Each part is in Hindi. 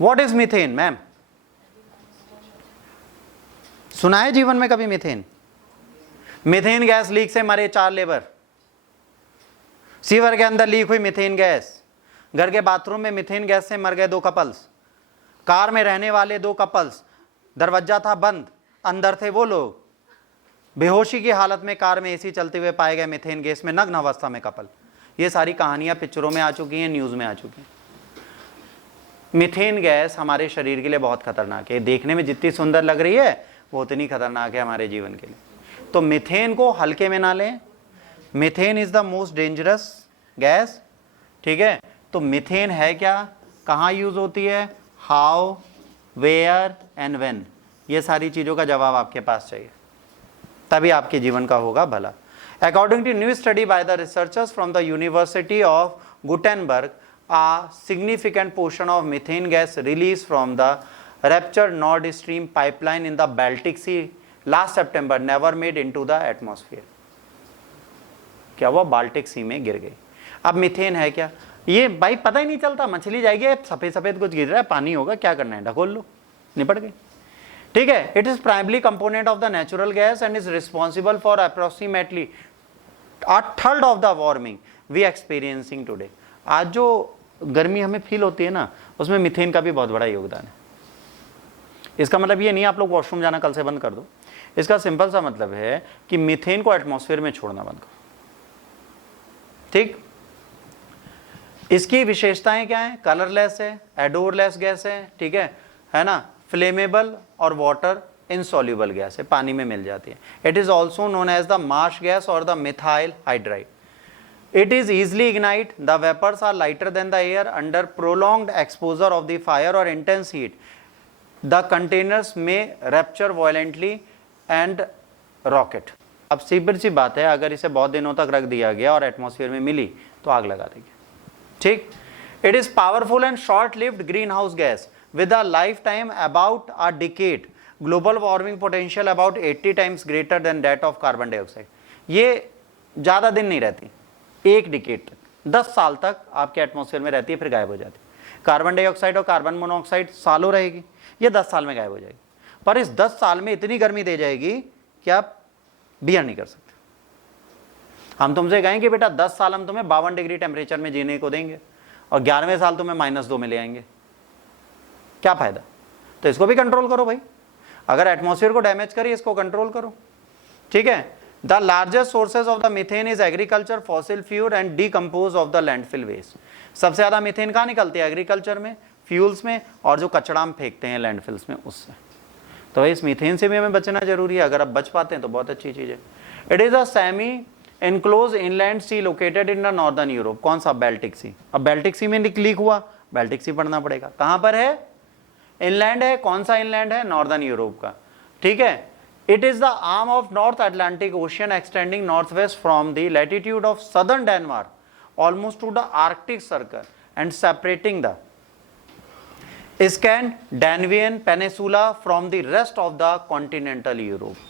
What is methane ma'am? सुना है जीवन में कभी मीथेन? मीथेन गैस लीक से मरे 4 लेबर, सीवर के अंदर लीक हुई मीथेन गैस, घर के बाथरूम में मीथेन गैस से मर गए 2 कपल्स, कार में रहने वाले 2 कपल्स, दरवाजा था बंद, अंदर थे वो लोग, बेहोशी की हालत में कार में एसी चलते हुए पाए गए मीथेन गैस में नग्न अवस्था में कपल। ये सारी कहानियां पिक्चरों में आ चुकी हैं, न्यूज में आ चुकी हैं। मीथेन गैस हमारे शरीर के लिए बहुत खतरनाक है, देखने में जितनी सुंदर लग रही है वो उतनी खतरनाक है हमारे जीवन के लिए। तो मीथेन को हल्के में ना लें, methane is the most dangerous gas, ठीक है। तो मीथेन है क्या, कहाँ यूज होती है, हाउ, वेयर एंड व्हेन, ये सारी चीज़ों का जवाब आपके पास चाहिए, तभी आपके जीवन का होगा भला। According to new study by the researchers from the university of Gutenberg, a significant portion of methane gas released from the ruptured Nord Stream pipeline in the Baltic Sea last September never made into the atmosphere। क्या वो बाल्टिक सी में गिर गई। अब मीथेन है क्या, ये भाई पता ही नहीं चलता, मछली जाएगी सफेद सफेद कुछ गिर रहा है, पानी होगा, क्या करना है, ढकोल लो, निपट गई, ठीक है। It is primary component of the natural gas and is responsible for approximately 1/3 of the warming we experiencing today. आज जो गर्मी हमें फील होती है ना, उसमें मीथेन का भी बहुत बड़ा योगदान है। इसका मतलब ये नहीं आप लोग वॉशरूम जाना कल से बंद कर दो, इसका सिंपल सा मतलब है कि मीथेन को एटमॉस्फेयर में छोड़ना बंद करो, ठीक। इसकी विशेषताएं क्या है, कलरलेस है, एडोरलेस गैस है, ठीक है ना, फ्लेमेबल और वाटर इनसॉल्युबल गैस है, पानी में मिल जाती है। It is also known as the marsh gas और the methyl hydride. It is easily ignite. The vapors are lighter than the air under prolonged exposure of the fire or intense heat. The containers may rupture violently and rocket. अब सीधी सी बात है, अगर इसे बहुत दिनों तक रख दिया गया और एटमॉस्फेयर में मिली तो आग लगा देगी, ठीक। It is powerful and short-lived greenhouse gas with a lifetime about a decade. Global warming potential about 80 times greater than that of carbon dioxide. ये ज़्यादा दिन नहीं रहती, 1 डिकेड तक, 10 साल तक आपके एटमॉस्फेयर में रहती है, फिर गायब हो जाती है। कार्बन डाइऑक्साइड और कार्बन मोनोऑक्साइड सालों रहेगी, ये 10 साल में गायब हो जाएगी। पर इस 10 साल में इतनी गर्मी दे जाएगी कि आप बियर नहीं कर सकते। हम तुमसे कहेंगे बेटा 10 साल हम तुम्हें 52 डिग्री टेम्परेचर में जीने को देंगे और 11वें साल तुम्हें -2 में ले आएंगे, क्या फायदा। तो इसको भी कंट्रोल करो भाई, अगर एटमॉस्फेयर को डैमेज करिए इसको कंट्रोल करो, ठीक है। The largest sources of the methane is agriculture, fossil fuel and decompose of the landfill waste. सबसे ज़्यादा मीथेन कहाँ निकलती है, एग्रीकल्चर में, फ्यूल्स में, और जो कचरा हम फेंकते हैं लैंडफिल्स में उससे। तो इस मीथेन से भी हमें बचना जरूरी है, अगर आप बच पाते हैं तो बहुत अच्छी चीज़ है। It is a semi enclose inland sea located in the northern Europe. कौन सा, बाल्टिक सी। अब बाल्टिक सी में लीक हुआ, बाल्टिक सी पढ़ना पड़ेगा, कहाँ पर है, इनलैंड है, कौन सा इनलैंड है, नॉर्दर्न यूरोप का, ठीक है। It is the arm of North Atlantic Ocean extending northwest from the latitude of southern Denmark almost to the Arctic Circle and separating the Scandinavian Peninsula from the rest of the continental Europe.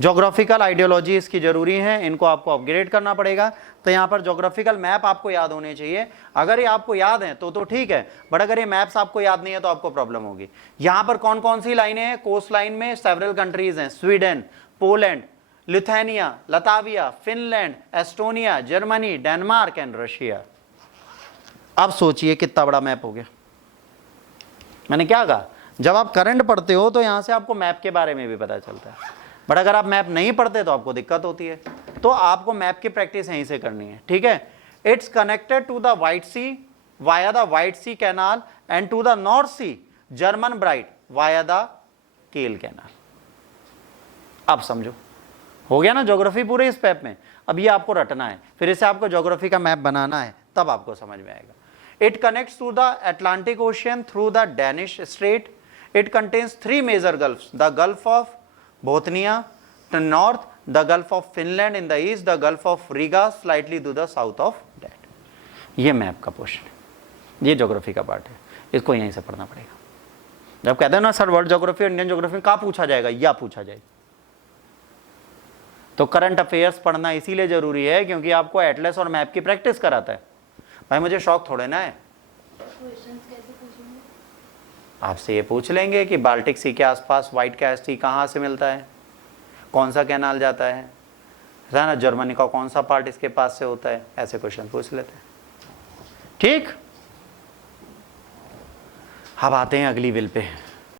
Geographical ideology इसकी जरूरी है, इनको आपको अपग्रेड करना पड़ेगा। तो यहाँ पर जोग्राफिकल मैप आपको याद होने चाहिए, अगर ये आपको याद हैं तो ठीक है, बट अगर ये मैप्स आपको याद नहीं है तो आपको प्रॉब्लम होगी। यहाँ पर कौन कौन सी लाइनें हैं, कोस्ट लाइन में सेवरल कंट्रीज हैं, Sweden, Poland, Lithuania, Latvia, Finland, Estonia, Germany, Denmark and Russia. अब सोचिए कितना बड़ा मैप हो गया। मैंने क्या कहा, जब आप करंट पढ़ते हो तो यहाँ से आपको मैप के बारे में भी पता चलता है, बट अगर आप मैप नहीं पढ़ते तो आपको दिक्कत होती है। तो आपको मैप की प्रैक्टिस यहीं से करनी है, ठीक है। It's connected to the White Sea via the White Sea Canal and to the North Sea German Bight via the Kiel Canal. अब समझो, हो गया ना ज्योग्राफी पूरे इस मैप में। अब ये आपको रटना है, फिर इसे आपको ज्योग्राफी का मैप बनाना है, तब आपको समझ में आएगा। It connects to the Atlantic Ocean through the Danish strait. It contains 3 major gulfs, the Gulf of Bothnia to north, the Gulf of Finland in the east, the Gulf of Riga slightly to the south of that. ये मैप का पोर्शन है, ये ज्योग्राफी का पार्ट है, इसको यहीं से पढ़ना पड़ेगा। जब कहते हैं ना सर वर्ल्ड ज्योग्राफी और इंडियन ज्योग्राफी कहाँ पूछा जाएगा, या पूछा जाएगा। तो करंट अफेयर्स पढ़ना इसीलिए जरूरी है क्योंकि आपको एटलस और मैप की प्रैक्टिस कराता है। भाई मुझे शौक थोड़े ना है, आपसे ये पूछ लेंगे कि बाल्टिक सी के आसपास व्हाइट कैश टी कहाँ से मिलता है, कौन सा कैनाल जाता है ना, जर्मनी का कौन सा पार्ट इसके पास से होता है, ऐसे क्वेश्चन पूछ लेते हैं। ठीक, अब आते हैं अगली विल पे।